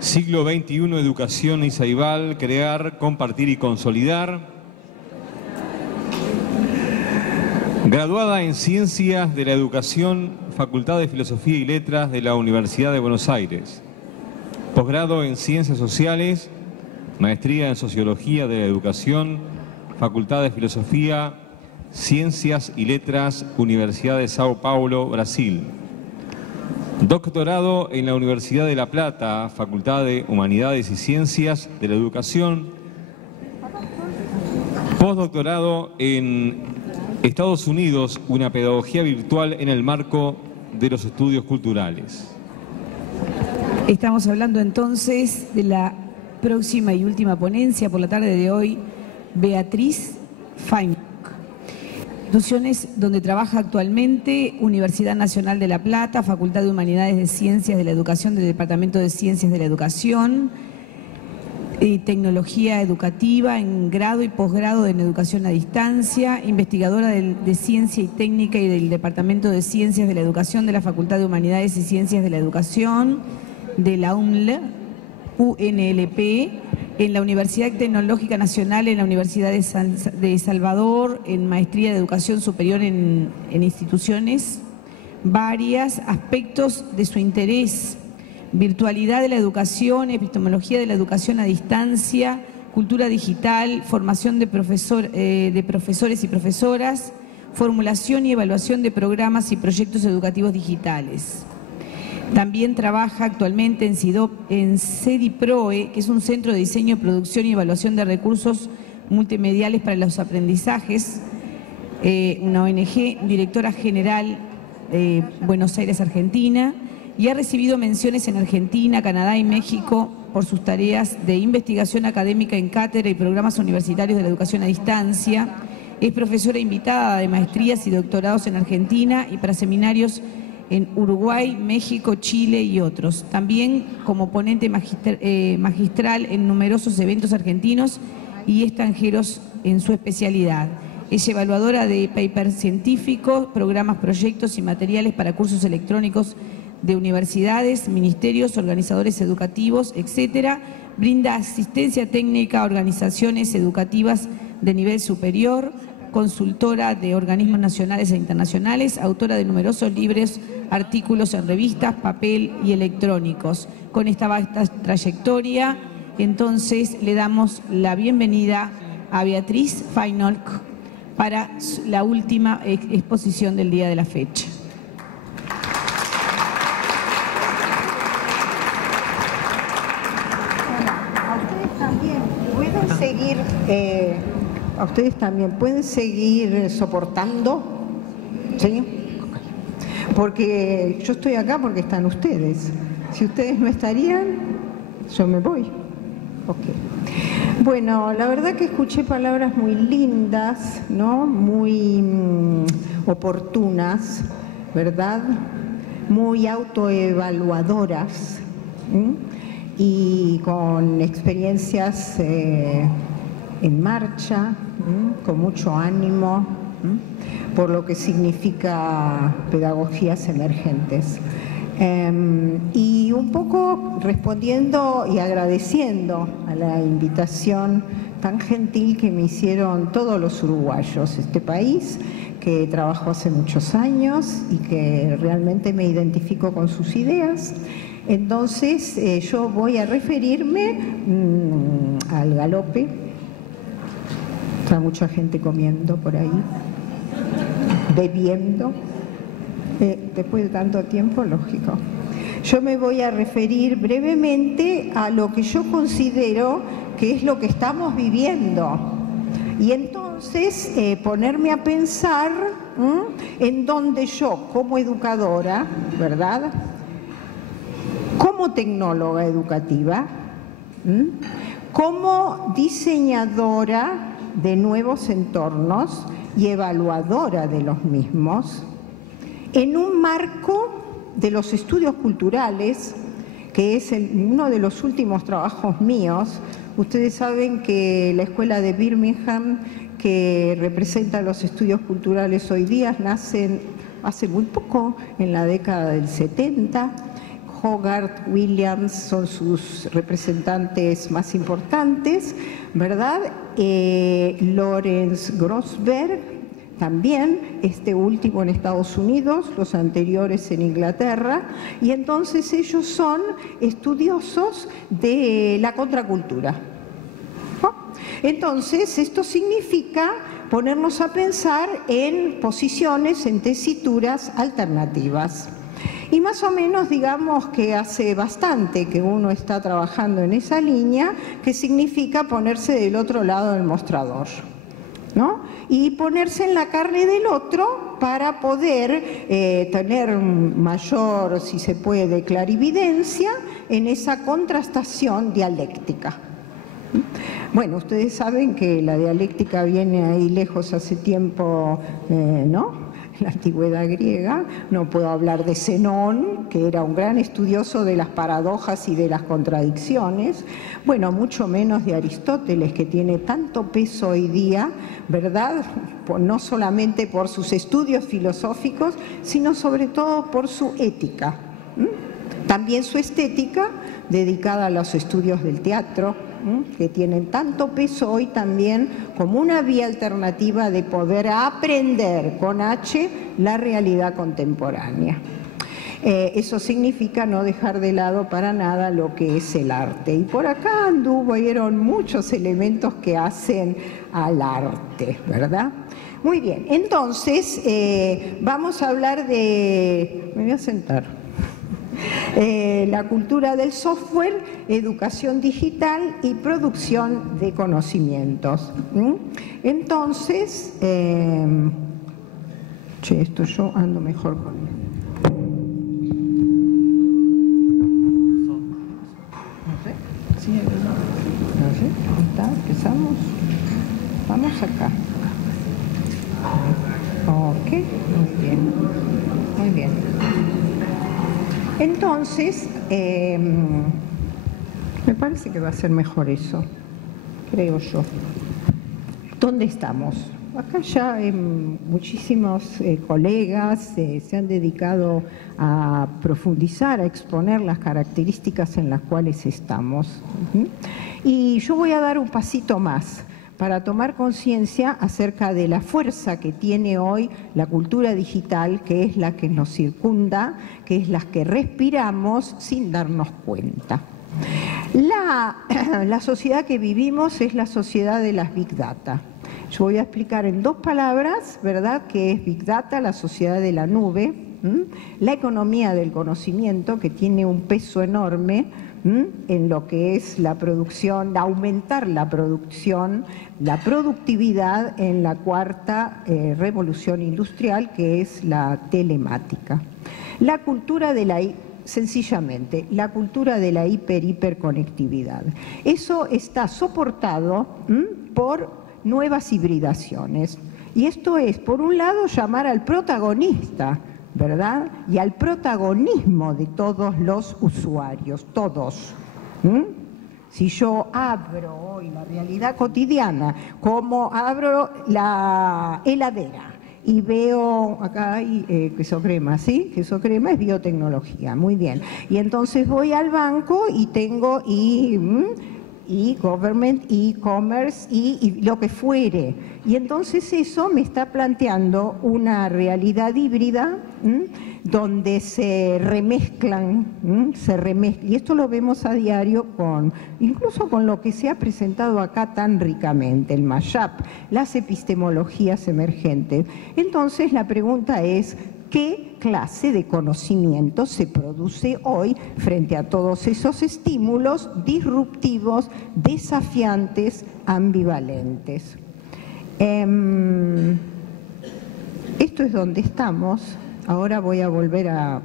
Siglo XXI, Educación y Saibal, crear, compartir y consolidar. Graduada en Ciencias de la Educación, Facultad de Filosofía y Letras de la Universidad de Buenos Aires. Posgrado en Ciencias Sociales, Maestría en Sociología de la Educación, Facultad de Filosofía, Ciencias y Letras, Universidad de Sao Paulo, Brasil. Doctorado en la Universidad de La Plata, Facultad de Humanidades y Ciencias de la Educación. Postdoctorado en Estados Unidos, una pedagogía virtual en el marco de los estudios culturales. Estamos hablando entonces de la próxima y última ponencia por la tarde de hoy, Beatriz Feinberg. Instituciones donde trabaja actualmente: Universidad Nacional de La Plata, Facultad de Humanidades de Ciencias de la Educación del Departamento de Ciencias de la Educación, Tecnología Educativa en grado y posgrado en Educación a Distancia, investigadora de Ciencia y Técnica y del Departamento de Ciencias de la Educación de la Facultad de Humanidades y Ciencias de la Educación de la UNLP, en la Universidad Tecnológica Nacional, en la Universidad de Salvador, en Maestría de Educación Superior en instituciones varias, aspectos de su interés: virtualidad de la educación, epistemología de la educación a distancia, cultura digital, formación de profesores y profesoras, formulación y evaluación de programas y proyectos educativos digitales. También trabaja actualmente en CEDIPROE, que es un centro de diseño, producción y evaluación de recursos multimediales para los aprendizajes, una ONG, directora general Buenos Aires, Argentina, y ha recibido menciones en Argentina, Canadá y México por sus tareas de investigación académica en cátedra y programas universitarios de la educación a distancia. Es profesora invitada de maestrías y doctorados en Argentina y para seminarios en Uruguay, México, Chile y otros. También como ponente magistral en numerosos eventos argentinos y extranjeros en su especialidad. Es evaluadora de papers científicos, programas, proyectos y materiales para cursos electrónicos de universidades, ministerios, organizadores educativos, etcétera. Brinda asistencia técnica a organizaciones educativas de nivel superior, consultora de organismos nacionales e internacionales, autora de numerosos libros, artículos en revistas, papel y electrónicos. Con esta vasta trayectoria, entonces le damos la bienvenida a Beatriz Feinberg para la última exposición del día de la fecha. A ustedes también pueden seguir soportando, ¿sí? Porque yo estoy acá porque están ustedes. Si ustedes no estarían, yo me voy. Okay. Bueno, la verdad que escuché palabras muy lindas, ¿no? Muy oportunas, ¿verdad? Muy autoevaluadoras, y con experiencias en marcha, con mucho ánimo, por lo que significa pedagogías emergentes. Y un poco respondiendo y agradeciendo a la invitación tan gentil que me hicieron todos los uruguayos, este país que trabajo hace muchos años y que realmente me identifico con sus ideas. Entonces yo voy a referirme al galope. Está mucha gente comiendo por ahí, bebiendo, después de tanto tiempo, lógico. Yo me voy a referir brevemente a lo que yo considero que es lo que estamos viviendo. Y entonces ponerme a pensar en donde yo, como educadora, ¿verdad?, como tecnóloga educativa, como diseñadora de nuevos entornos y evaluadora de los mismos, en un marco de los estudios culturales, que es uno de los últimos trabajos míos. Ustedes saben que la Escuela de Birmingham, que representa los estudios culturales hoy día, nacen hace muy poco, en la década del 70, Hogarth, Williams son sus representantes más importantes, ¿verdad? Lawrence Grossberg, también, este último en Estados Unidos, los anteriores en Inglaterra, y entonces ellos son estudiosos de la contracultura. ¿No? Entonces, esto significa ponernos a pensar en posiciones, en tesituras alternativas. Y más o menos digamos que hace bastante que uno está trabajando en esa línea, que significa ponerse del otro lado del mostrador, ¿no? Y ponerse en la carne del otro para poder tener mayor, si se puede, clarividencia en esa contrastación dialéctica. Bueno, ustedes saben que la dialéctica viene ahí lejos hace tiempo, ¿no? La antigüedad griega, no puedo hablar de Zenón, que era un gran estudioso de las paradojas y de las contradicciones, bueno, mucho menos de Aristóteles, que tiene tanto peso hoy día, ¿verdad? No solamente por sus estudios filosóficos, sino sobre todo por su ética. También su estética, dedicada a los estudios del teatro, que tienen tanto peso hoy también como una vía alternativa de poder aprender con H la realidad contemporánea. Eso significa no dejar de lado para nada lo que es el arte. Y por acá anduvieron muchos elementos que hacen al arte, ¿verdad? Muy bien, entonces vamos a hablar de... Me voy a sentar. La cultura del software, educación digital y producción de conocimientos. Entonces, esto yo ando mejor con... No sé, sí, no sé, ¿cómo está? Empezamos. Vamos acá. Ok, muy bien, muy bien. Entonces, me parece que va a ser mejor eso, creo yo. ¿Dónde estamos? Acá ya muchísimos colegas se han dedicado a profundizar, a exponer las características en las cuales estamos. Y yo voy a dar un pasito más para tomar conciencia acerca de la fuerza que tiene hoy la cultura digital, que es la que nos circunda, que es la que respiramos sin darnos cuenta. La sociedad que vivimos es la sociedad de las Big Data. Yo voy a explicar en dos palabras, ¿verdad?, qué es Big Data, la sociedad de la nube, la economía del conocimiento, que tiene un peso enorme en lo que es la producción, aumentar la producción, la productividad en la cuarta revolución industrial, que es la telemática. La cultura de la sencillamente, la cultura de la hiperconectividad. Eso está soportado por nuevas hibridaciones. Y esto es, por un lado, llamar al protagonista, ¿verdad? Y al protagonismo de todos los usuarios, todos. Si yo abro hoy la realidad cotidiana, como abro la heladera y veo, acá hay queso crema, ¿sí? Queso crema es biotecnología, muy bien. Y entonces voy al banco y tengo e-government, e-commerce y lo que fuere. Y entonces eso me está planteando una realidad híbrida donde se remezclan, y esto lo vemos a diario incluso con lo que se ha presentado acá tan ricamente, el mashup, las epistemologías emergentes. Entonces la pregunta es, ¿qué clase de conocimiento se produce hoy frente a todos esos estímulos disruptivos, desafiantes, ambivalentes? Esto es donde estamos. Ahora voy a volver a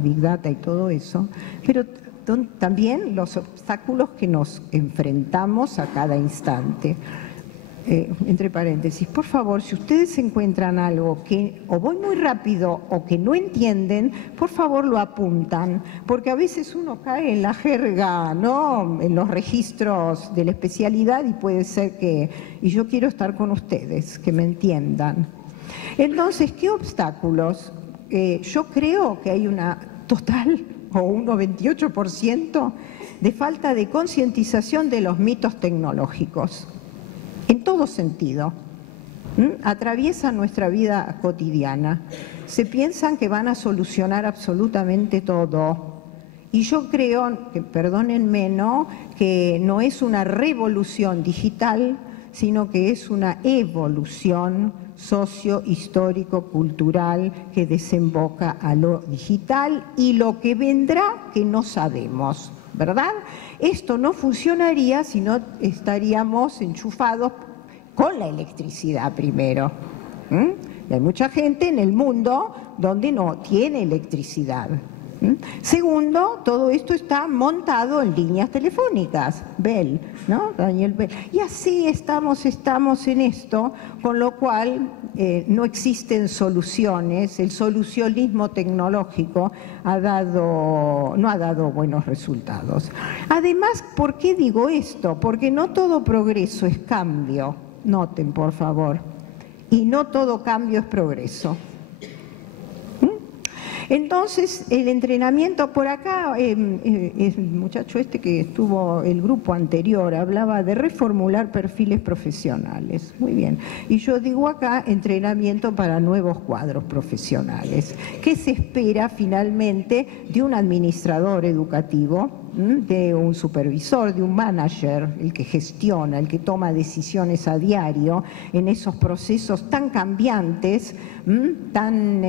Big Data y todo eso, pero también los obstáculos que nos enfrentamos a cada instante. Entre paréntesis, por favor, si ustedes encuentran algo que o voy muy rápido o que no entienden, por favor lo apuntan, porque a veces uno cae en la jerga, ¿no?, en los registros de la especialidad y puede ser y yo quiero estar con ustedes, que me entiendan. Entonces, ¿qué obstáculos? Yo creo que hay una total o un 28% de falta de concientización de los mitos tecnológicos, en todo sentido. Atraviesan nuestra vida cotidiana. Se piensan que van a solucionar absolutamente todo. Y yo creo, que perdónenme, ¿no?, que no es una revolución digital, sino que es una evolución socio-histórico-cultural que desemboca a lo digital y lo que vendrá que no sabemos, ¿verdad? Esto no funcionaría si no estaríamos enchufados con la electricidad primero. Y hay mucha gente en el mundo donde no tiene electricidad. Segundo, todo esto está montado en líneas telefónicas, Bell, ¿no? Daniel Bell. Y así estamos en esto, con lo cual no existen soluciones. El solucionismo tecnológico no ha dado buenos resultados. Además, ¿por qué digo esto? Porque no todo progreso es cambio, noten por favor, y no todo cambio es progreso. Entonces, el entrenamiento por acá, el muchacho este que estuvo el grupo anterior, hablaba de reformular perfiles profesionales. Muy bien. Y yo digo acá, entrenamiento para nuevos cuadros profesionales. ¿Qué se espera finalmente de un administrador educativo, de un supervisor, de un manager, el que gestiona, el que toma decisiones a diario en esos procesos tan cambiantes, tan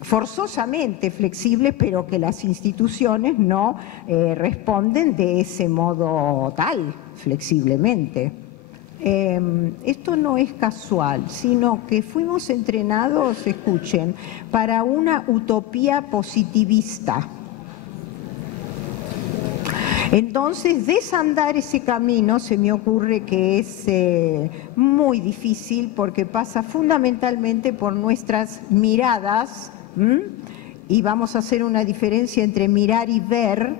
forzosamente flexibles, pero que las instituciones no responden de ese modo tal, flexiblemente? Esto no es casual, sino que fuimos entrenados, escuchen, para una utopía positivista. Entonces, desandar ese camino se me ocurre que es muy difícil, porque pasa fundamentalmente por nuestras miradas, y vamos a hacer una diferencia entre mirar y ver.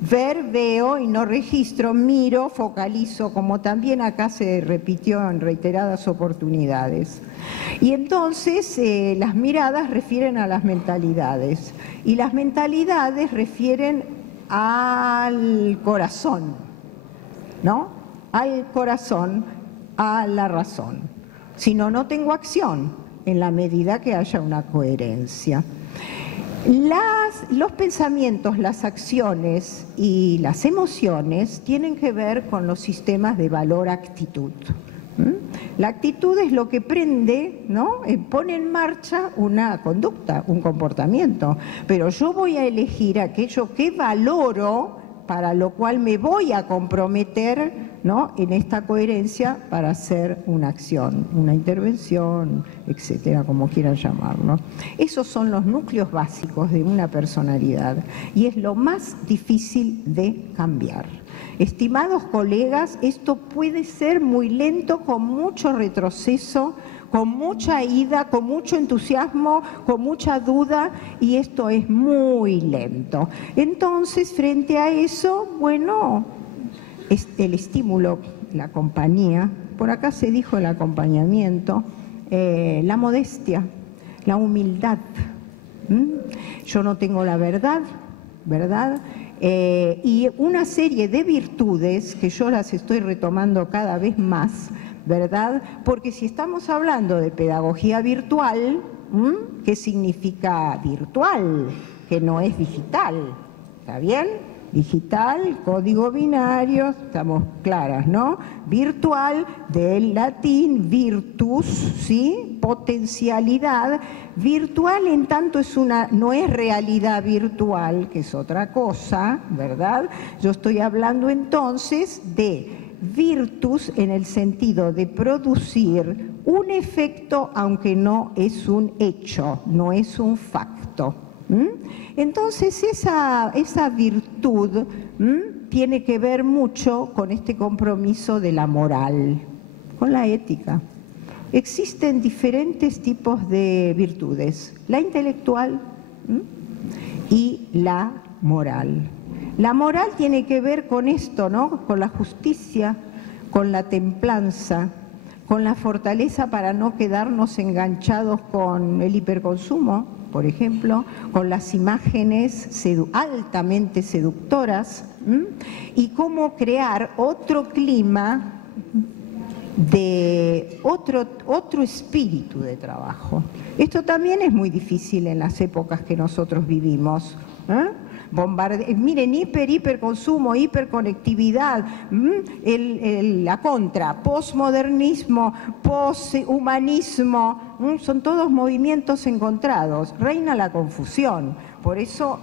Ver, veo y no registro, miro, focalizo, como también acá se repitió en reiteradas oportunidades. Y entonces las miradas refieren a las mentalidades, y las mentalidades refieren al corazón, ¿no? Al corazón, a la razón. Si no, no tengo acción en la medida que haya una coherencia. Los pensamientos, las acciones y las emociones tienen que ver con los sistemas de valor-actitud. La actitud es lo que prende, ¿no? Pone en marcha una conducta, un comportamiento. Pero yo voy a elegir aquello que valoro, para lo cual me voy a comprometer, ¿no?, en esta coherencia para hacer una acción, una intervención, etcétera, como quieran llamarlo. Esos son los núcleos básicos de una personalidad y es lo más difícil de cambiar. Estimados colegas, esto puede ser muy lento, con mucho retroceso, con mucha ida, con mucho entusiasmo, con mucha duda, y esto es muy lento. Entonces, frente a eso, bueno, el estímulo, la compañía, por acá se dijo el acompañamiento, la modestia, la humildad. Yo no tengo la verdad, ¿verdad? Y una serie de virtudes que yo las estoy retomando cada vez más, ¿verdad? Porque si estamos hablando de pedagogía virtual, ¿qué significa virtual? Que no es digital, ¿está bien? Digital, código binario, estamos claras, ¿no? Virtual, del latín virtus, ¿sí? Potencialidad. Virtual, en tanto, no es realidad virtual, que es otra cosa, ¿verdad? Yo estoy hablando entonces de virtus en el sentido de producir un efecto, aunque no es un hecho, no es un facto. Entonces esa virtud tiene que ver mucho con este compromiso de la moral, con la ética. Existen diferentes tipos de virtudes, la intelectual y la moral. La moral tiene que ver con esto, ¿no? Con la justicia, con la templanza, con la fortaleza para no quedarnos enganchados con el hiperconsumo, por ejemplo, con las imágenes altamente seductoras, y cómo crear otro clima de otro espíritu de trabajo. Esto también es muy difícil en las épocas que nosotros vivimos. Miren, hiperconsumo, hiperconectividad, la contra, posmodernismo, poshumanismo, son todos movimientos encontrados. Reina la confusión. Por eso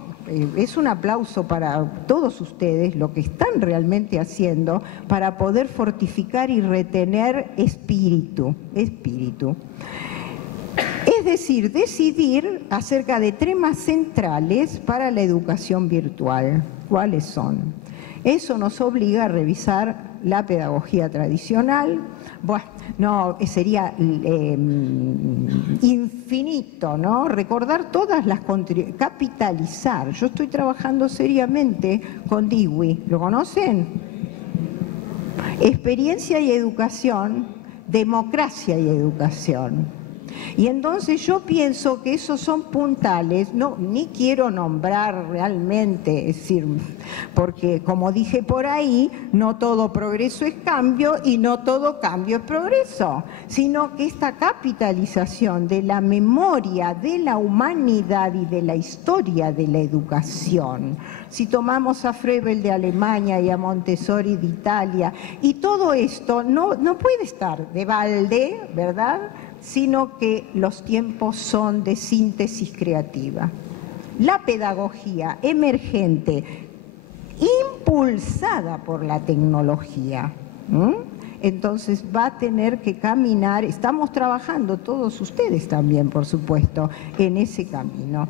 es un aplauso para todos ustedes lo que están realmente haciendo para poder fortificar y retener espíritu. Es decir, decidir acerca de temas centrales para la educación virtual. ¿Cuáles son? Eso nos obliga a revisar la pedagogía tradicional. Bueno, no, sería infinito, ¿no? Recordar todas las capitalizar. Yo estoy trabajando seriamente con Dewey. ¿Lo conocen? Experiencia y educación, democracia y educación. Y entonces yo pienso que esos son puntales, ni quiero nombrar realmente, es decir, porque como dije por ahí, no todo progreso es cambio y no todo cambio es progreso, sino que esta capitalización de la memoria de la humanidad y de la historia de la educación, si tomamos a Froebel de Alemania y a Montessori de Italia, y todo esto no puede estar de balde, ¿verdad?, sino que los tiempos son de síntesis creativa. La pedagogía emergente, impulsada por la tecnología, entonces va a tener que caminar, estamos trabajando todos ustedes también, por supuesto, en ese camino.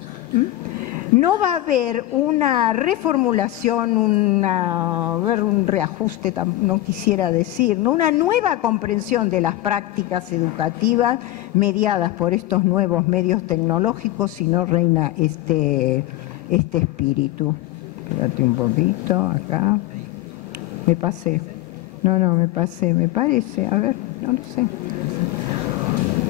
No va a haber una reformulación, un reajuste, no quisiera decir, ¿no?, una nueva comprensión de las prácticas educativas mediadas por estos nuevos medios tecnológicos, si no reina este espíritu. Espérate un poquito, acá. Me pasé. Me pasé, me parece. A ver, no lo sé.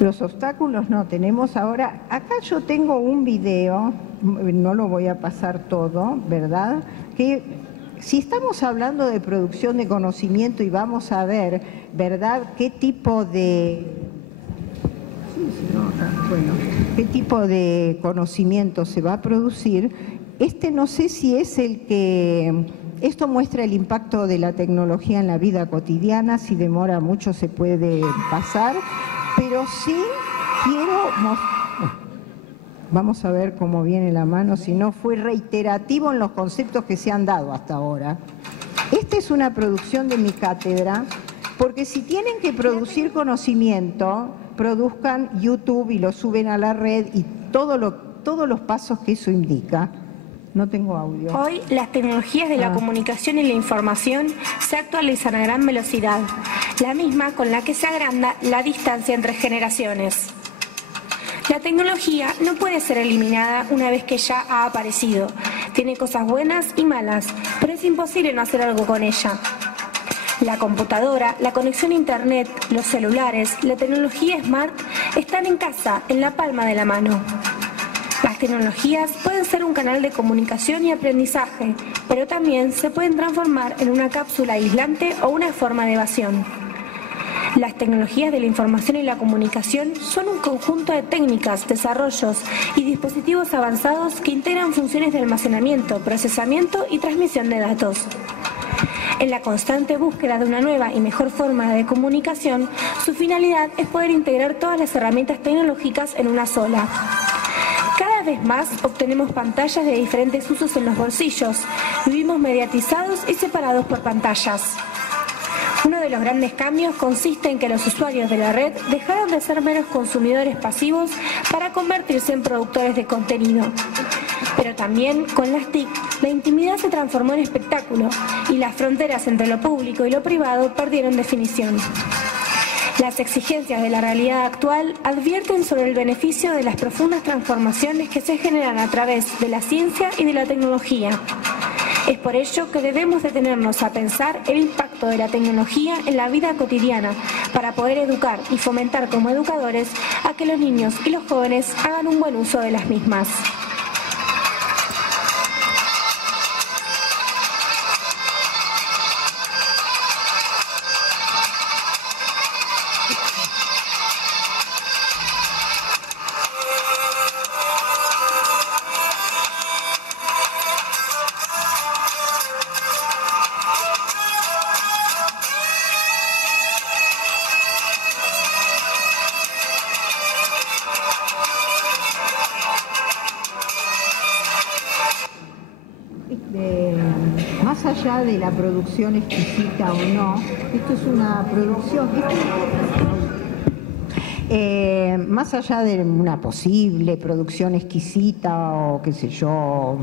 Los obstáculos no, tenemos ahora, acá yo tengo un video, no lo voy a pasar todo, ¿verdad? Que si estamos hablando de producción de conocimiento y vamos a ver, ¿verdad?, qué tipo de... qué tipo de conocimiento se va a producir, no sé si es el que... Esto muestra el impacto de la tecnología en la vida cotidiana, si demora mucho se puede pasar, pero sí quiero mostrar, vamos a ver cómo viene la mano, si no fue reiterativo en los conceptos que se han dado hasta ahora. Esta es una producción de mi cátedra, porque si tienen que producir conocimiento, produzcan YouTube y lo suben a la red y todos los pasos que eso indica. No tengo audio. Hoy las tecnologías de la comunicación y la información se actualizan a gran velocidad, la misma con la que se agranda la distancia entre generaciones. La tecnología no puede ser eliminada una vez que ya ha aparecido. Tiene cosas buenas y malas, pero es imposible no hacer algo con ella. La computadora, la conexión a internet, los celulares, la tecnología smart están en casa, en la palma de la mano. Las tecnologías pueden ser un canal de comunicación y aprendizaje, pero también se pueden transformar en una cápsula aislante o una forma de evasión. Las tecnologías de la información y la comunicación son un conjunto de técnicas, desarrollos y dispositivos avanzados que integran funciones de almacenamiento, procesamiento y transmisión de datos. En la constante búsqueda de una nueva y mejor forma de comunicación, su finalidad es poder integrar todas las herramientas tecnológicas en una sola. Cada vez más obtenemos pantallas de diferentes usos en los bolsillos, vivimos mediatizados y separados por pantallas. Uno de los grandes cambios consiste en que los usuarios de la red dejaron de ser meros consumidores pasivos para convertirse en productores de contenido. Pero también, con las TIC, la intimidad se transformó en espectáculo y las fronteras entre lo público y lo privado perdieron definición. Las exigencias de la realidad actual advierten sobre el beneficio de las profundas transformaciones que se generan a través de la ciencia y de la tecnología. Es por ello que debemos detenernos a pensar el impacto de la tecnología en la vida cotidiana para poder educar y fomentar como educadores a que los niños y los jóvenes hagan un buen uso de las mismas. Más allá de la producción exquisita o no, esto es una producción, más allá de una posible producción exquisita o qué sé yo,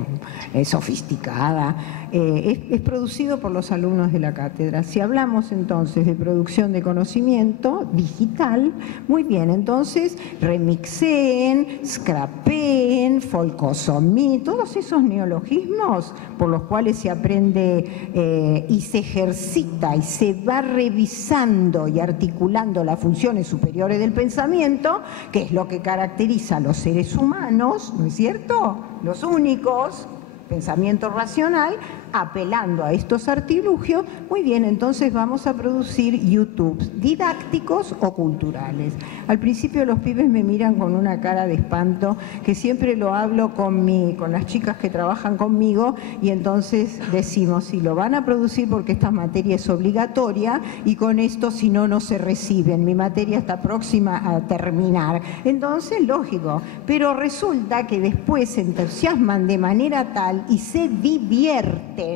sofisticada, es producido por los alumnos de la cátedra. Si hablamos entonces de producción de conocimiento digital, muy bien, entonces remixeen, scrapeen, folkosomí, todos esos neologismos por los cuales se aprende y se ejercita y se va revisando y articulando las funciones superiores del pensamiento, que es lo que caracteriza a los seres humanos, ¿no es cierto? Los únicos, pensamiento racional, apelando a estos artilugios. Muy bien, entonces vamos a producir YouTube didácticos o culturales. Al principio los pibes me miran con una cara de espanto, que siempre lo hablo con las chicas que trabajan conmigo, y entonces decimos, si lo van a producir porque esta materia es obligatoria, y con esto si no, no se reciben, mi materia está próxima a terminar. Entonces, lógico, pero resulta que después se entusiasman de manera tal y se divierten,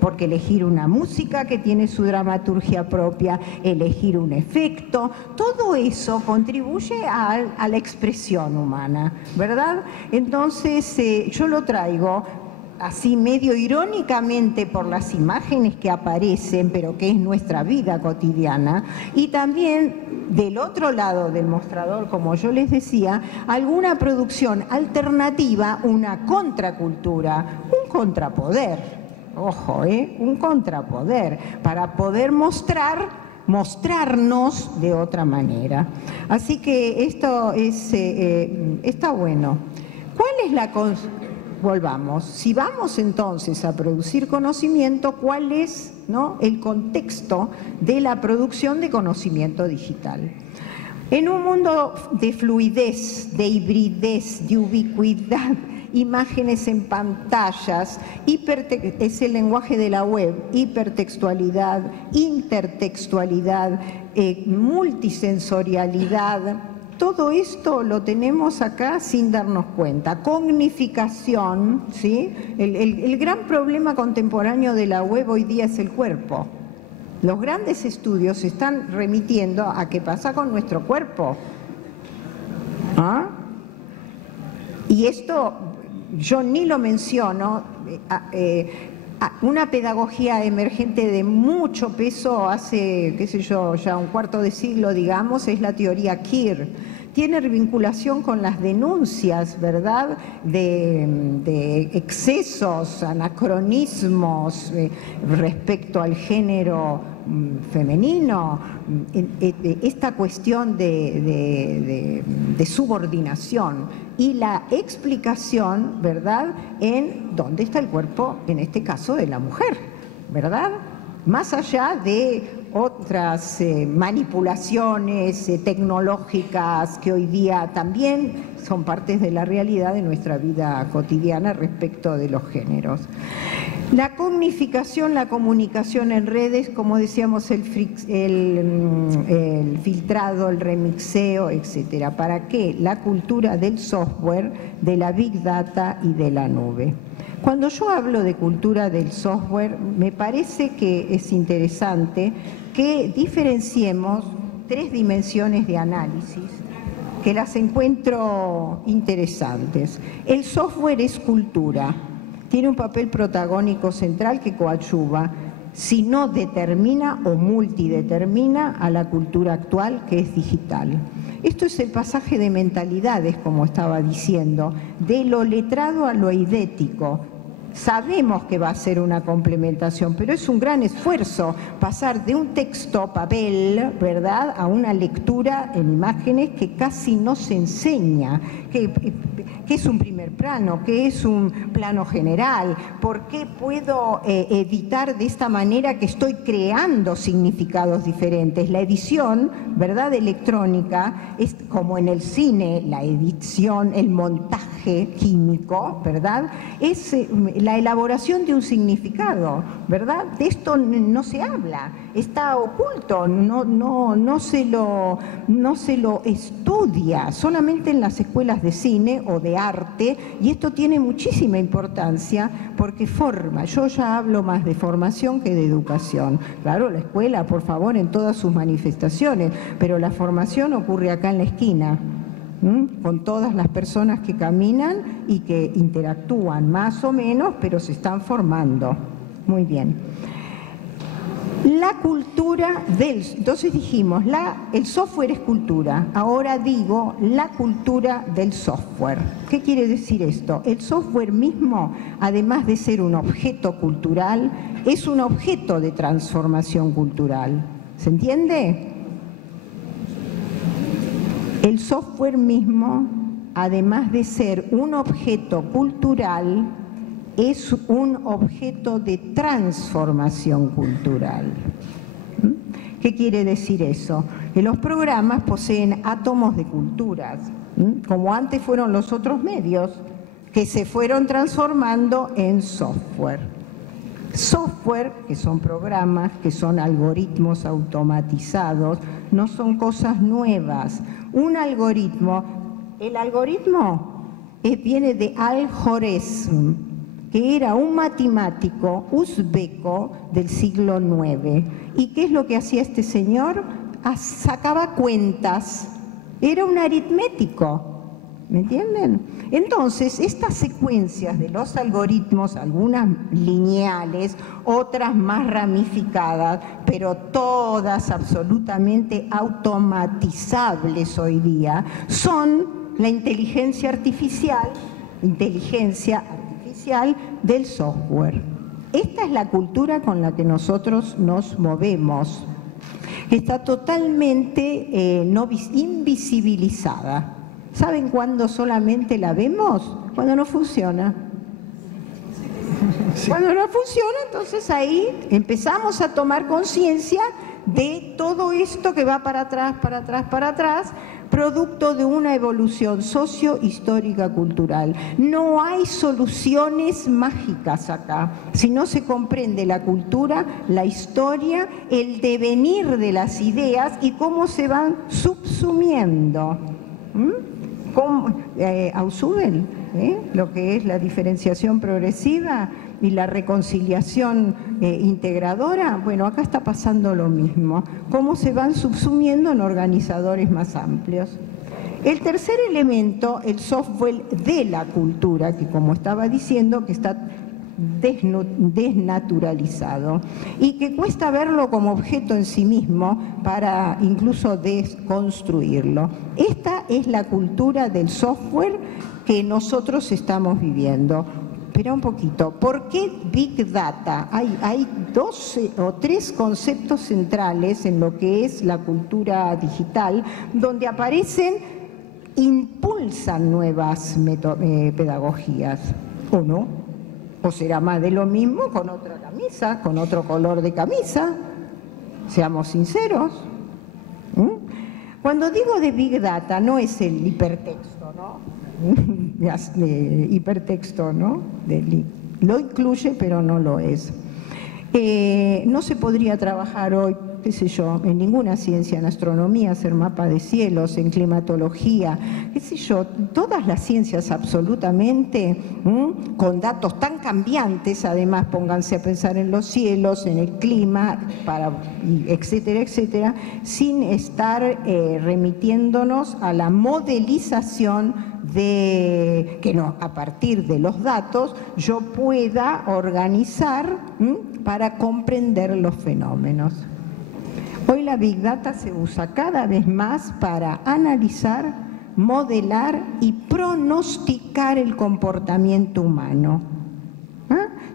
porque elegir una música que tiene su dramaturgia propia, elegir un efecto, todo eso contribuye a la expresión humana, ¿verdad? Entonces yo lo traigo así medio irónicamente por las imágenes que aparecen, pero que es nuestra vida cotidiana, y también del otro lado del mostrador, como yo les decía, alguna producción alternativa, una contracultura, un contrapoder. Ojo, un contrapoder, para poder mostrarnos de otra manera. Así que esto está bueno. ¿Cuál es la volvamos? Si vamos entonces a producir conocimiento, ¿cuál es, ¿no?, el contexto de la producción de conocimiento digital? En un mundo de fluidez, de hibridez, de ubicuidad, imágenes en pantallas, es el lenguaje de la web, hipertextualidad, intertextualidad, multisensorialidad, todo esto lo tenemos acá sin darnos cuenta. Cognificación, ¿sí? El gran problema contemporáneo de la web hoy día es el cuerpo. Los grandes estudios se están remitiendo a qué pasa con nuestro cuerpo. ¿Ah? Y esto yo ni lo menciono. Una pedagogía emergente de mucho peso hace, qué sé yo, ya un cuarto de siglo, digamos, es la teoría Keir. Tiene vinculación con las denuncias, ¿verdad?, de excesos, anacronismos respecto al género femenino, esta cuestión de subordinación y la explicación, ¿verdad?, en dónde está el cuerpo, en este caso de la mujer, ¿verdad?, más allá de otras manipulaciones tecnológicas que hoy día también son partes de la realidad de nuestra vida cotidiana respecto de los géneros. La cognificación, la comunicación en redes, como decíamos, el filtrado, el remixeo, etcétera. ¿Para qué? La cultura del software, de la big data y de la nube. Cuando yo hablo de cultura del software, me parece que es interesante que diferenciemos tres dimensiones de análisis que las encuentro interesantes. El software es cultura, tiene un papel protagónico central que coadyuva, si no determina o multidetermina a la cultura actual, que es digital. Esto es el pasaje de mentalidades, como estaba diciendo, de lo letrado a lo eidético, Sabemos que va a ser una complementación, pero es un gran esfuerzo pasar de un texto, papel, ¿verdad?, a una lectura en imágenes que casi no se enseña. ¿Qué es un primer plano? ¿Qué es un plano general? ¿Por qué puedo editar de esta manera que estoy creando significados diferentes? La edición, ¿verdad?, electrónica, es como en el cine, la edición, el montaje químico, ¿verdad?, es la elaboración de un significado, ¿verdad? De esto no se habla, está oculto, no se lo estudia, solamente en las escuelas de cine o de arte, y esto tiene muchísima importancia porque forma. Yo ya hablo más de formación que de educación. Claro, la escuela, por favor, en todas sus manifestaciones, pero la formación ocurre acá en la esquina, con todas las personas que caminan y que interactúan más o menos, pero se están formando. Muy bien. La cultura entonces dijimos, el software es cultura, ahora digo la cultura del software. ¿Qué quiere decir esto? El software mismo, además de ser un objeto cultural, es un objeto de transformación cultural. ¿Se entiende? El software mismo, además de ser un objeto cultural, es un objeto de transformación cultural. ¿Qué quiere decir eso? Que los programas poseen átomos de culturas, como antes fueron los otros medios, que se fueron transformando en software. Software, que son programas, que son algoritmos automatizados, no son cosas nuevas. Un algoritmo, el algoritmo viene de Al-Khwarizm, que era un matemático uzbeco del siglo IX. ¿Y qué es lo que hacía este señor? Sacaba cuentas, era un aritmético, ¿me entienden? Entonces, estas secuencias de los algoritmos, algunas lineales, otras más ramificadas, pero todas absolutamente automatizables hoy día, son la inteligencia artificial del software. Esta es la cultura con la que nosotros nos movemos, que está totalmente invisibilizada. ¿Saben cuándo solamente la vemos? Cuando no funciona. Sí. Cuando no funciona, entonces ahí empezamos a tomar conciencia de todo esto que va para atrás, producto de una evolución socio-histórica cultural. No hay soluciones mágicas acá. Si no se comprende la cultura, la historia, el devenir de las ideas y cómo se van subsumiendo. Ausubel, lo que es la diferenciación progresiva y la reconciliación integradora, bueno, acá está pasando lo mismo, cómo se van subsumiendo en organizadores más amplios. El tercer elemento, el software de la cultura, que como estaba diciendo, que está desnaturalizado y que cuesta verlo como objeto en sí mismo para incluso desconstruirlo. Esta es la cultura del software que nosotros estamos viviendo. Espera un poquito, ¿por qué Big Data? Hay 12 o 3 conceptos centrales en lo que es la cultura digital, donde impulsan nuevas pedagogías, ¿o no? ¿O será más de lo mismo con otra camisa, con otro color de camisa? Seamos sinceros. Cuando digo de Big Data, no es el hipertexto, ¿no? Hipertexto, ¿no? Lo incluye, pero no lo es. No se podría trabajar hoy, qué sé yo, en ninguna ciencia, en astronomía, hacer mapa de cielos, en climatología, qué sé yo, todas las ciencias absolutamente, con datos tan cambiantes, además pónganse a pensar en los cielos, en el clima, etcétera, etcétera, sin estar remitiéndonos a la modelización que no, a partir de los datos yo pueda organizar para comprender los fenómenos. Hoy la Big Data se usa cada vez más para analizar, modelar y pronosticar el comportamiento humano.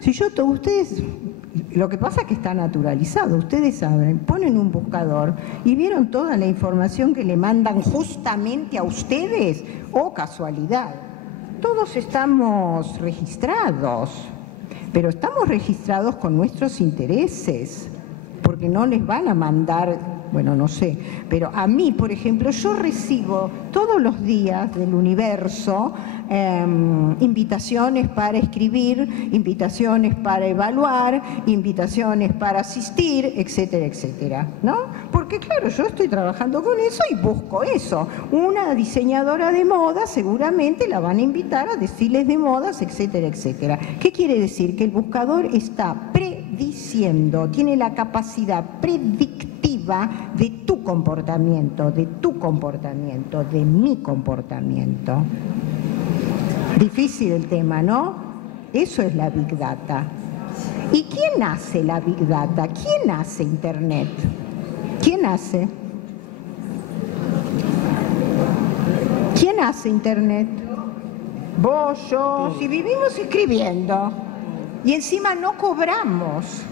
Ustedes, lo que pasa es que está naturalizado, ustedes saben, ponen un buscador y vieron toda la información que le mandan justamente a ustedes, ¡oh casualidad! Todos estamos registrados, pero estamos registrados con nuestros intereses, porque no les van a mandar, bueno, no sé, pero a mí, por ejemplo, yo recibo todos los días del universo invitaciones para escribir, invitaciones para evaluar, invitaciones para asistir, etcétera, etcétera, ¿no? Porque claro, yo estoy trabajando con eso y busco eso. Una diseñadora de moda seguramente la van a invitar a desfiles de modas, etcétera, etcétera. ¿Qué quiere decir? Que el buscador está prediciendo, tiene la capacidad predictiva de tu comportamiento, de mi comportamiento. Difícil el tema, ¿no? Eso es la Big Data. ¿Y quién hace la Big Data? ¿Quién hace Internet? ¿Quién hace? ¿Quién hace Internet? Vos, yo, si vivimos escribiendo y encima no cobramos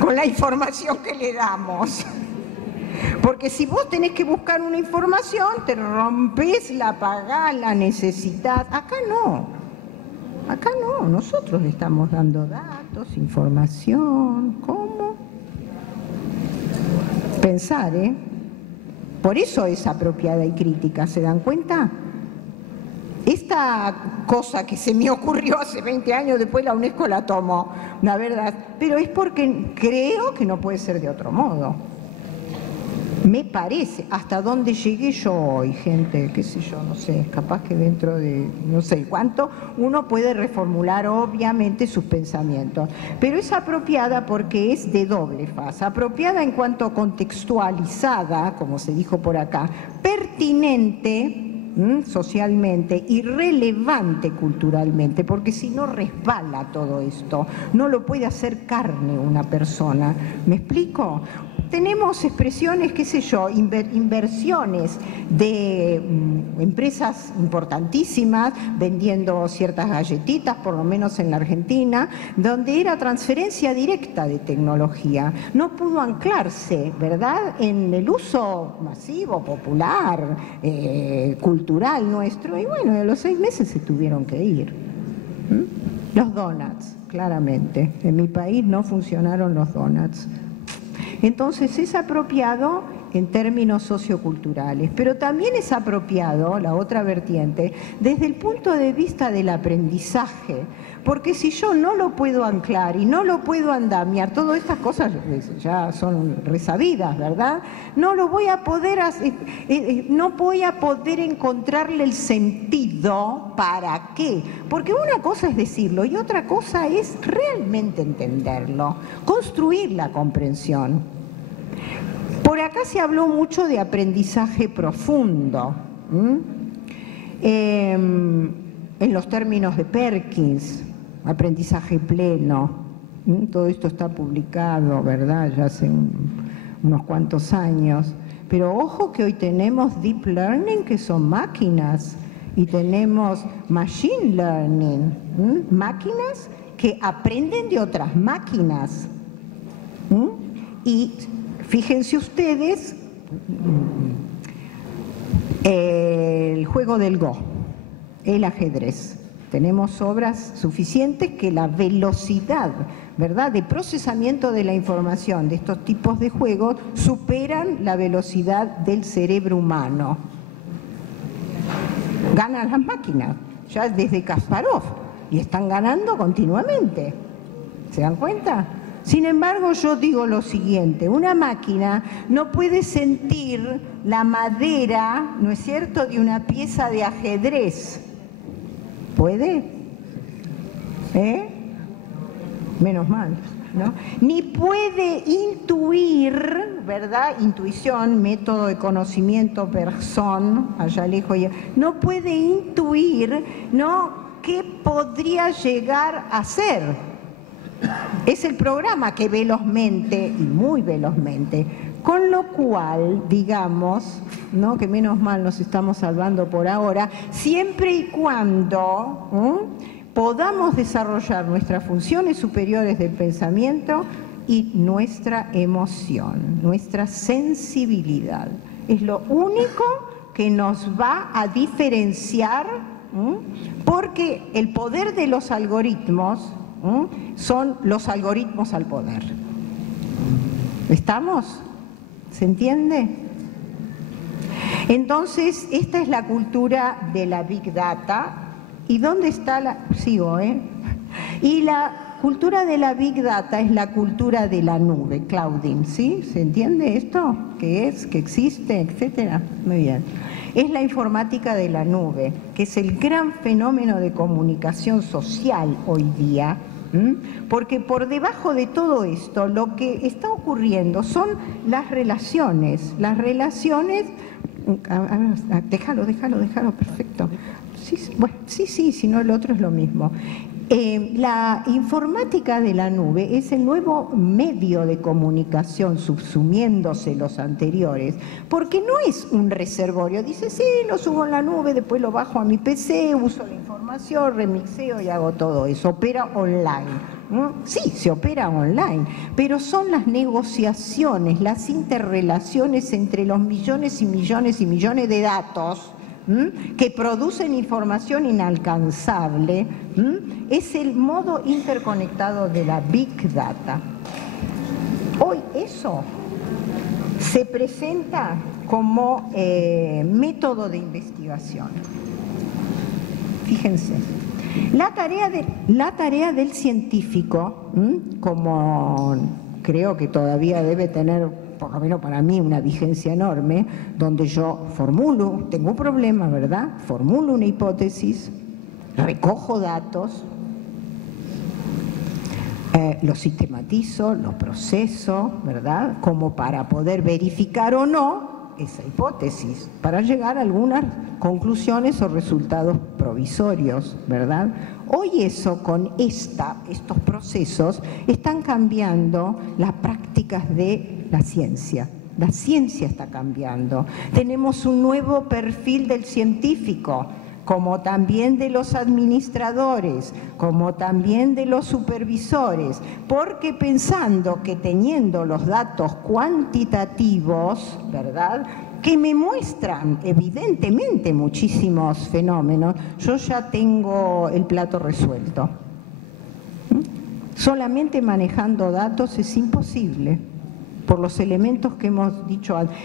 con la información que le damos. Porque si vos tenés que buscar una información, te rompes, la pagás, la necesitas. Acá no, nosotros le estamos dando datos, información. ¿Cómo? Pensar, ¿eh? Por eso es apropiada y crítica, ¿se dan cuenta? Esta cosa que se me ocurrió hace 20 años, después la UNESCO la tomó, la verdad, pero es porque creo que no puede ser de otro modo. Me parece, hasta dónde llegué yo hoy, gente, qué sé yo, no sé, capaz que dentro de no sé cuánto, uno puede reformular obviamente sus pensamientos, pero es apropiada porque es de doble faz, apropiada en cuanto contextualizada, como se dijo por acá, pertinente socialmente y relevante culturalmente, porque si no resbala todo esto, no lo puede hacer carne una persona. ¿Me explico? Tenemos expresiones, qué sé yo, inversiones de empresas importantísimas vendiendo ciertas galletitas, por lo menos en la Argentina, donde era transferencia directa de tecnología. No pudo anclarse, ¿verdad?, en el uso masivo, popular, cultural nuestro, y bueno, a los 6 meses se tuvieron que ir. Los donuts, claramente. En mi país no funcionaron los donuts. Entonces es apropiado en términos socioculturales, pero también es apropiado, la otra vertiente, desde el punto de vista del aprendizaje, porque si yo no lo puedo anclar y no lo puedo andamiar, todas estas cosas ya son resabidas, ¿verdad? No lo voy a poder hacer, no voy a poder encontrarle el sentido. ¿Para qué? Porque una cosa es decirlo y otra cosa es realmente entenderlo, construir la comprensión. Por acá se habló mucho de aprendizaje profundo, en los términos de Perkins, aprendizaje pleno. Todo esto está publicado, ¿verdad?, ya hace unos cuantos años. Pero ojo que hoy tenemos deep learning, que son máquinas, y tenemos machine learning, máquinas que aprenden de otras máquinas. Y fíjense ustedes, el juego del Go, el ajedrez. Tenemos obras suficientes que la velocidad, ¿verdad?, de procesamiento de la información de estos tipos de juegos superan la velocidad del cerebro humano. Ganan las máquinas, ya desde Kasparov, y están ganando continuamente. ¿Se dan cuenta? Sin embargo, yo digo lo siguiente, una máquina no puede sentir la madera, ¿no es cierto?, de una pieza de ajedrez. ¿Puede? Menos mal, ¿no? Ni puede intuir, ¿verdad? Intuición, método de conocimiento, persona, allá lejos, no puede intuir, ¿no?, qué podría llegar a ser. Es el programa que velozmente, y muy velozmente, con lo cual, digamos, ¿no?, que menos mal nos estamos salvando por ahora, siempre y cuando podamos desarrollar nuestras funciones superiores del pensamiento y nuestra emoción, nuestra sensibilidad. Es lo único que nos va a diferenciar, porque el poder de los algoritmos son los algoritmos al poder. ¿Estamos? ¿Se entiende? Entonces, esta es la cultura de la Big Data. ¿Y dónde está la...? Sigo, Y la cultura de la Big Data es la cultura de la nube, clouding, ¿sí? ¿Se entiende esto? ¿Qué es? ¿Qué existe? Etcétera. Muy bien. Es la informática de la nube, que es el gran fenómeno de comunicación social hoy día, porque por debajo de todo esto lo que está ocurriendo son las relaciones. Las relaciones... Déjalo, perfecto. Sí, bueno, sí, si no el otro es lo mismo. La informática de la nube es el nuevo medio de comunicación, subsumiéndose los anteriores, porque no es un reservorio. Dice, sí, lo subo en la nube, después lo bajo a mi PC, uso la información, remixeo y hago todo eso. Opera online. Sí, se opera online, pero son las negociaciones, las interrelaciones entre los millones y millones y millones de datos que producen información inalcanzable. Es el modo interconectado de la Big Data. Hoy eso se presenta como método de investigación. Fíjense. La tarea del científico, como creo que todavía debe tener, por lo menos para mí, una vigencia enorme, donde yo tengo un problema, ¿verdad? Formulo una hipótesis, recojo datos, los sistematizo, los proceso, ¿verdad? Como para poder verificar o no esa hipótesis, para llegar a algunas conclusiones o resultados provisorios, ¿verdad? Hoy eso, con estos procesos, están cambiando las prácticas de la ciencia. La ciencia está cambiando. Tenemos un nuevo perfil del científico, como también de los administradores, como también de los supervisores, porque pensando que teniendo los datos cuantitativos, ¿verdad?, que me muestran evidentemente muchísimos fenómenos, yo ya tengo el plato resuelto. Solamente manejando datos es imposible, por los elementos que hemos dicho antes.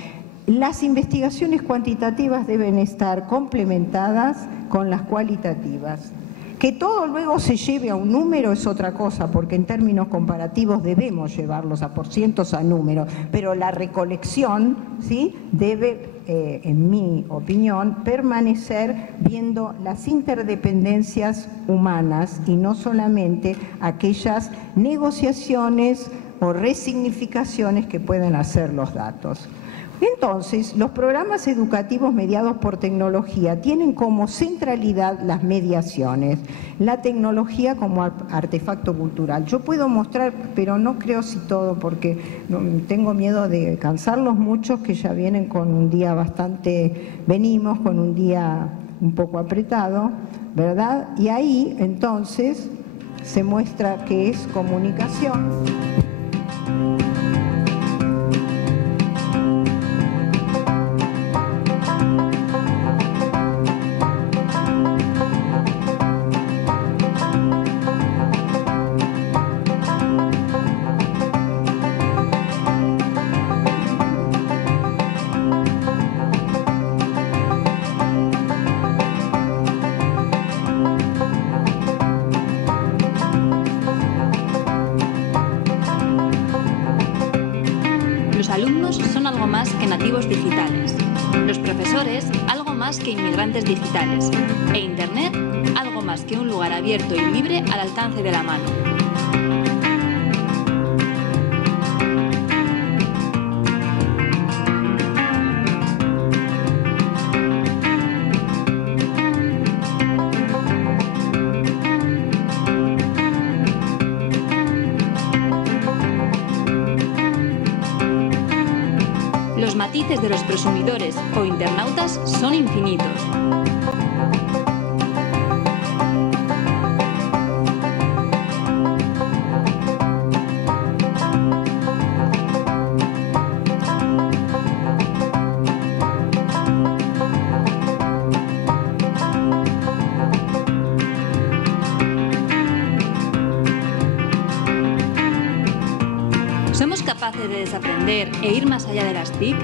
Las investigaciones cuantitativas deben estar complementadas con las cualitativas. Que todo luego se lleve a un número es otra cosa, porque en términos comparativos debemos llevarlos a porcientos a números, pero la recolección, ¿sí?, debe, en mi opinión, permanecer viendo las interdependencias humanas y no solamente aquellas negociaciones o resignificaciones que pueden hacer los datos. Entonces, los programas educativos mediados por tecnología tienen como centralidad las mediaciones, la tecnología como artefacto cultural. Yo puedo mostrar, pero no creo si todo, porque tengo miedo de cansarlos muchos que ya vienen con un día venimos con un día un poco apretado, ¿verdad? Y ahí, entonces, se muestra que es comunicación. Digitales, los profesores algo más que inmigrantes digitales e Internet algo más que un lugar abierto y libre al alcance de la mano. Los matices de los prosumidores o internautas son infinitos. capaces de desaprender e ir más allá de las TIC?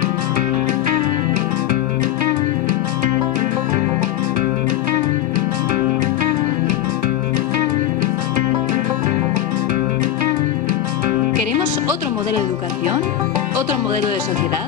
¿Queremos otro modelo de educación? ¿Otro modelo de sociedad?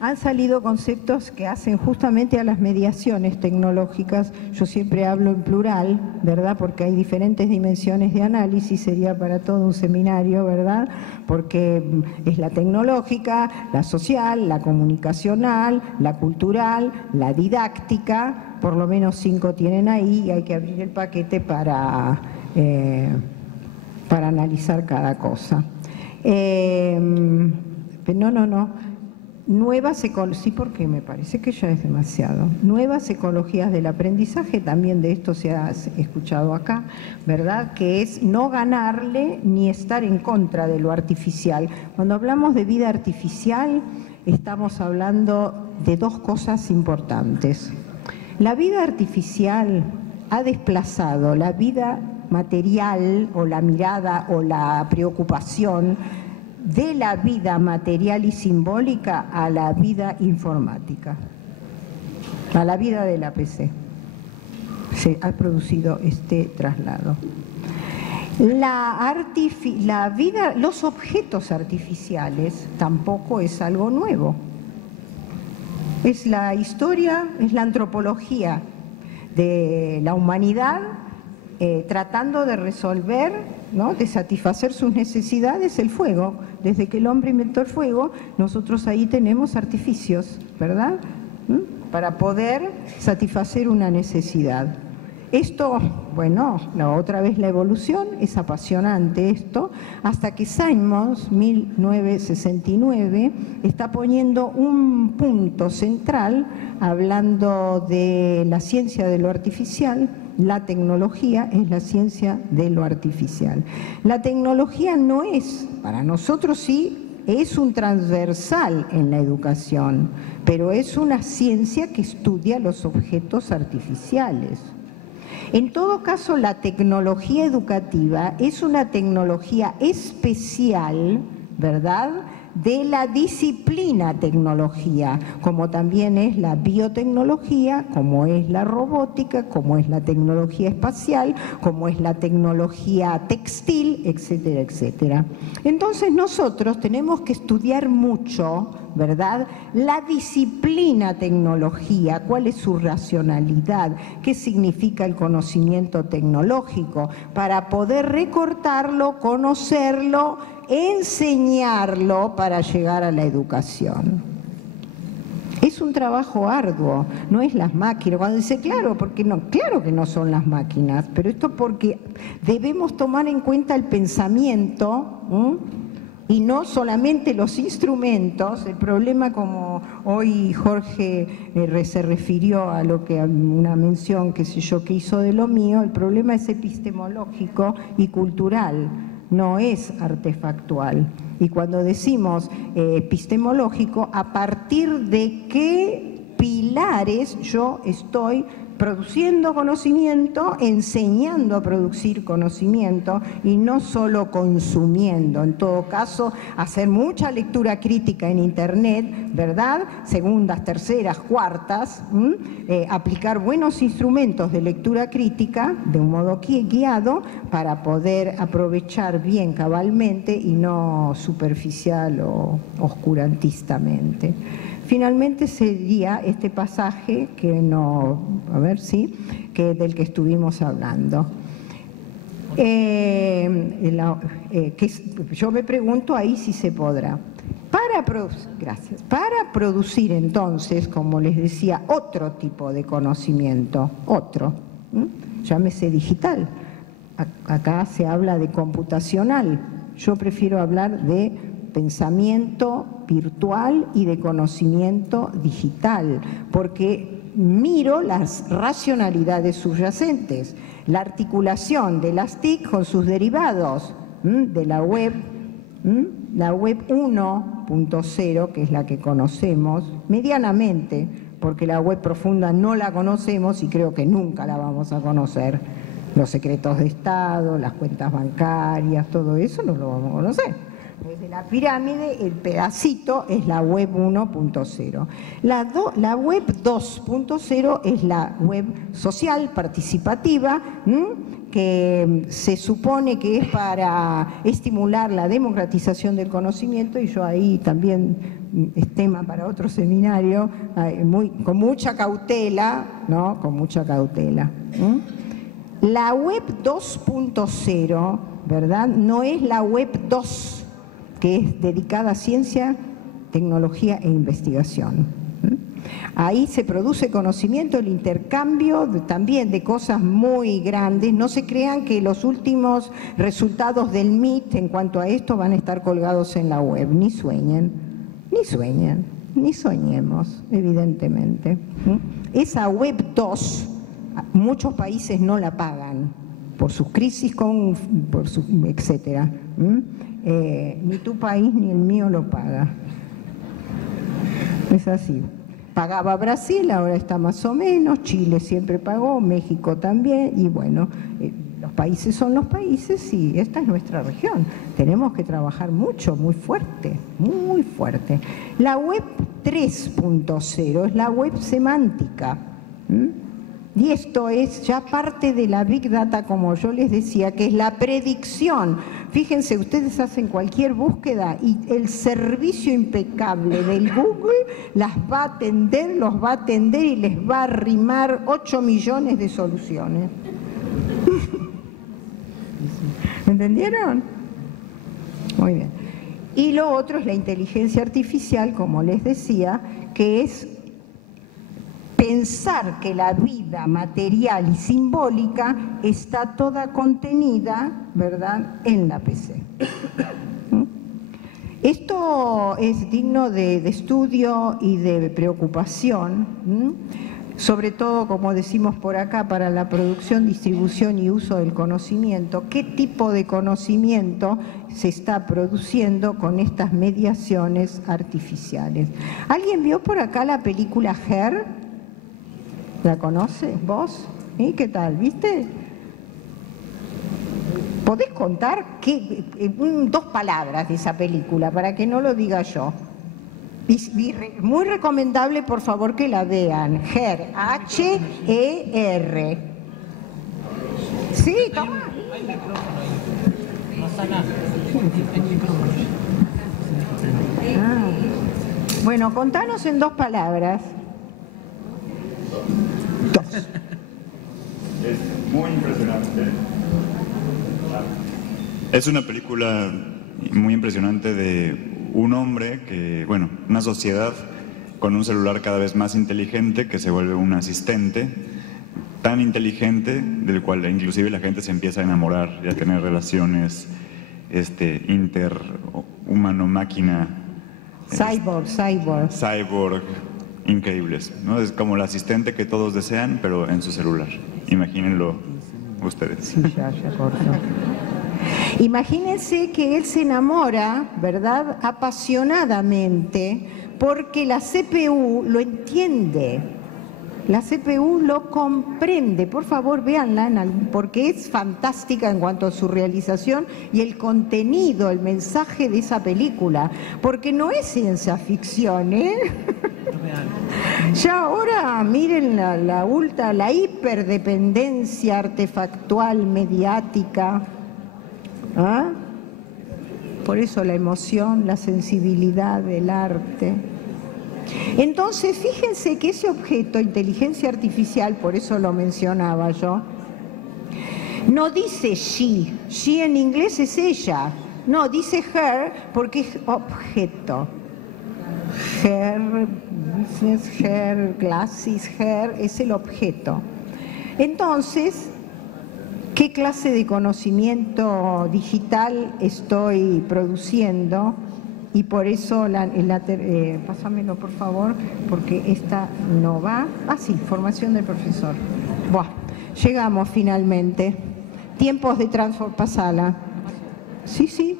Han salido conceptos que hacen justamente a las mediaciones tecnológicas. Yo siempre hablo en plural, ¿verdad? Porque hay diferentes dimensiones de análisis, sería para todo un seminario, ¿verdad? Porque es la tecnológica, la social, la comunicacional, la cultural, la didáctica, por lo menos 5 tienen ahí y hay que abrir el paquete para analizar cada cosa. Nuevas ecologías, sí, porque me parece que ya es demasiado. Nuevas ecologías del aprendizaje, también de esto se ha escuchado acá, ¿verdad? Que es no ganarle ni estar en contra de lo artificial. Cuando hablamos de vida artificial, estamos hablando de 2 cosas importantes. La vida artificial ha desplazado la vida material o la mirada o la preocupación de la vida material y simbólica a la vida informática, a la vida de la PC. Se ha producido este traslado. Los objetos artificiales tampoco es algo nuevo. Es la historia, es la antropología de la humanidad tratando de resolver, ¿no?, de satisfacer sus necesidades, el fuego. Desde que el hombre inventó el fuego, nosotros ahí tenemos artificios, ¿verdad? Para poder satisfacer una necesidad. Esto, bueno, otra vez la evolución, es apasionante esto, hasta que Simons, 1969, está poniendo un punto central, hablando de la ciencia de lo artificial. La tecnología es la ciencia de lo artificial. La tecnología no es, para nosotros sí, es un transversal en la educación, pero es una ciencia que estudia los objetos artificiales. En todo caso, la tecnología educativa es una tecnología especial, ¿verdad?, de la disciplina tecnología, como también es la biotecnología, como es la robótica, como es la tecnología espacial, como es la tecnología textil, etcétera, etcétera. Entonces nosotros tenemos que estudiar mucho, ¿verdad?, la disciplina tecnología, cuál es su racionalidad, qué significa el conocimiento tecnológico, para poder recortarlo, conocerlo, enseñarlo para llegar a la educación. Es un trabajo arduo, no es las máquinas. Cuando dice claro, porque no, claro que no son las máquinas, pero esto porque debemos tomar en cuenta el pensamiento, y no solamente los instrumentos. El problema, como hoy Jorge se refirió a lo que, a una mención, qué sé yo, que hizo de lo mío, el problema es epistemológico y cultural, no es artefactual. Y cuando decimos epistemológico, ¿a partir de qué pilares yo estoy produciendo conocimiento, enseñando a producir conocimiento y no solo consumiendo? En todo caso, hacer mucha lectura crítica en Internet, ¿verdad? Segundas, terceras, cuartas, aplicar buenos instrumentos de lectura crítica de un modo guiado para poder aprovechar bien cabalmente y no superficial o oscurantistamente. Finalmente sería este pasaje que no, a ver si, que del que estuvimos hablando. Yo me pregunto ahí si se podrá. Para producir entonces, como les decía, otro tipo de conocimiento, llámese digital. Acá se habla de computacional. Yo prefiero hablar de pensamiento virtual y de conocimiento digital, porque miro las racionalidades subyacentes, la articulación de las TIC con sus derivados, de la web 1.0, que es la que conocemos medianamente, porque la web profunda no la conocemos y creo que nunca la vamos a conocer. Los secretos de Estado, las cuentas bancarias, todo eso no lo vamos a conocer. Desde la pirámide, el pedacito es la web 1.0. La web 2.0 es la web social, participativa, que se supone que es para estimular la democratización del conocimiento, y yo ahí también es tema para otro seminario, con mucha cautela, ¿no? Con mucha cautela. La web 2.0, ¿verdad? No es la web 2, que es dedicada a ciencia, tecnología e investigación. Ahí se produce conocimiento, el intercambio también de cosas muy grandes. No se crean que los últimos resultados del MIT en cuanto a esto van a estar colgados en la web. Ni sueñen, ni soñemos, evidentemente. Esa web 2, muchos países no la pagan por sus crisis, etcétera. Ni tu país ni el mío lo paga. Es así. Pagaba Brasil, ahora está más o menos, Chile siempre pagó, México también, y bueno, los países son los países y esta es nuestra región. Tenemos que trabajar mucho, muy fuerte, muy fuerte. La web 3.0 es la web semántica. Y esto es ya parte de la Big Data, como yo les decía, que es la predicción. Fíjense, ustedes hacen cualquier búsqueda y el servicio impecable del Google las va a atender, los va a atender y les va a arrimar 8 millones de soluciones. ¿Entendieron? Muy bien. Y lo otro es la inteligencia artificial, como les decía, que es pensar que la vida material y simbólica está toda contenida, ¿verdad?, en la PC. Esto es digno de estudio y de preocupación, sobre todo, como decimos por acá, para la producción, distribución y uso del conocimiento. ¿Qué tipo de conocimiento se está produciendo con estas mediaciones artificiales? ¿Alguien vio por acá la película Her? ¿La conoces vos? ¿Y qué tal? ¿Viste? ¿Podés contar dos palabras de esa película para que no lo diga yo? Muy recomendable, por favor, que la vean. Her, H-E-R. Sí, toma. Bueno, contanos en 2 palabras. Es muy impresionante. Es una película muy impresionante de un hombre que, bueno, una sociedad con un celular cada vez más inteligente que se vuelve un asistente tan inteligente del cual inclusive la gente se empieza a enamorar y a tener relaciones interhumano-máquina. Cyborg. Increíbles, ¿no? Es como el asistente que todos desean, pero en su celular. Imagínenlo ustedes. Sí, ya corto. Imagínense que él se enamora, ¿verdad?, apasionadamente, porque la CPU lo entiende. La CPU lo comprende. Por favor, véanla, porque es fantástica en cuanto a su realización y el contenido, el mensaje de esa película. Porque no es ciencia ficción, ¿eh? Ya ahora miren la hiperdependencia artefactual mediática. ¿Ah? Por eso la emoción, la sensibilidad del arte. Entonces, fíjense que ese objeto, inteligencia artificial, por eso lo mencionaba yo, no dice she en inglés es ella, no, dice her porque es objeto. Her, business, her, glasses, her, es el objeto. Entonces, ¿qué clase de conocimiento digital estoy produciendo? Y por eso, pásamelo por favor, porque esta no va. Ah, sí, formación del profesor. Buah, llegamos finalmente. Tiempos de pasala. Sí,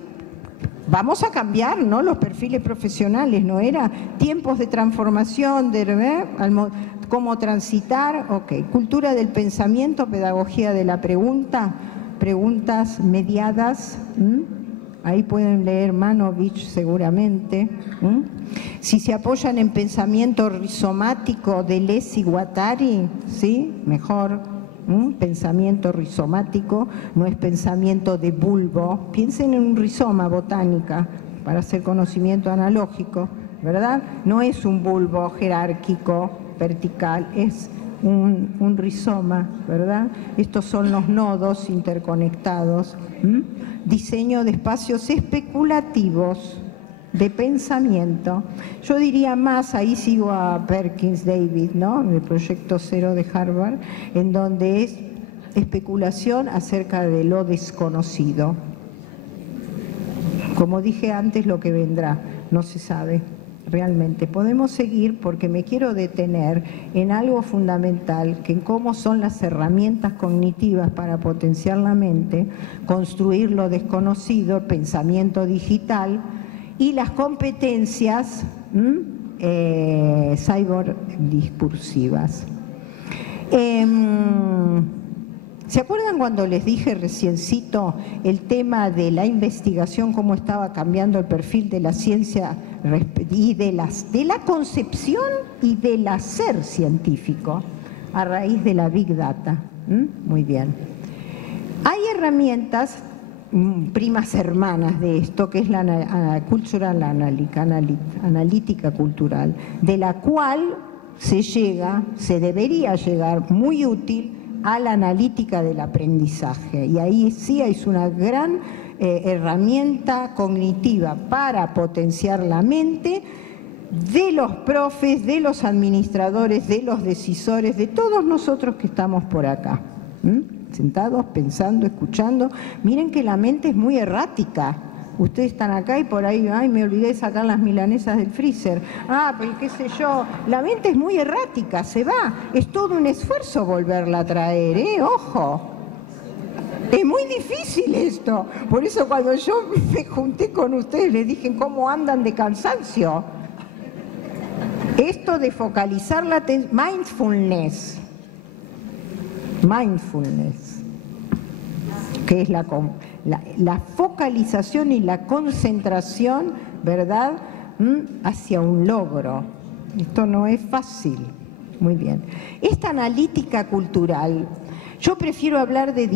Vamos a cambiar, ¿no?, los perfiles profesionales, ¿no era? Tiempos de transformación, cómo transitar, ok. Cultura del pensamiento, pedagogía de la pregunta, preguntas mediadas, ahí pueden leer Manovich seguramente. Si se apoyan en pensamiento rizomático de Deleuze y Guattari, ¿sí?, mejor. Pensamiento rizomático, no es pensamiento de bulbo. Piensen en un rizoma, botánica, para hacer conocimiento analógico, ¿verdad? No es un bulbo jerárquico, vertical, es un rizoma, ¿verdad? Estos son los nodos interconectados. Diseño de espacios especulativos de pensamiento. Yo diría más, ahí sigo a Perkins David, ¿no?, en el proyecto Cero de Harvard, en donde es especulación acerca de lo desconocido. Como dije antes, lo que vendrá no se sabe realmente. Podemos seguir porque me quiero detener en algo fundamental, que en cómo son las herramientas cognitivas para potenciar la mente, construir lo desconocido, el pensamiento digital, y las competencias cyborg discursivas. ¿Se acuerdan cuando les dije reciencito el tema de la investigación, cómo estaba cambiando el perfil de la ciencia y de la concepción y del hacer científico a raíz de la Big Data? Muy bien. Hay herramientas primas hermanas de esto, que es la cultural analítica cultural, de la cual se debería llegar muy útil a la analítica del aprendizaje. Y ahí sí es una gran herramienta cognitiva para potenciar la mente de los profes, de los administradores, de los decisores, de todos nosotros que estamos por acá. Sentados, pensando, escuchando. Miren que la mente es muy errática. Ustedes están acá y por ahí, ay, me olvidé de sacar las milanesas del freezer. Pues qué sé yo. La mente es muy errática, se va. Es todo un esfuerzo volverla a traer, ojo. Es muy difícil esto. Por eso cuando yo me junté con ustedes les dije cómo andan de cansancio. Esto de focalizar la atención, mindfulness, que es la focalización y la concentración, ¿verdad?, hacia un logro. Esto no es fácil. Muy bien. Esta analítica cultural, yo prefiero hablar de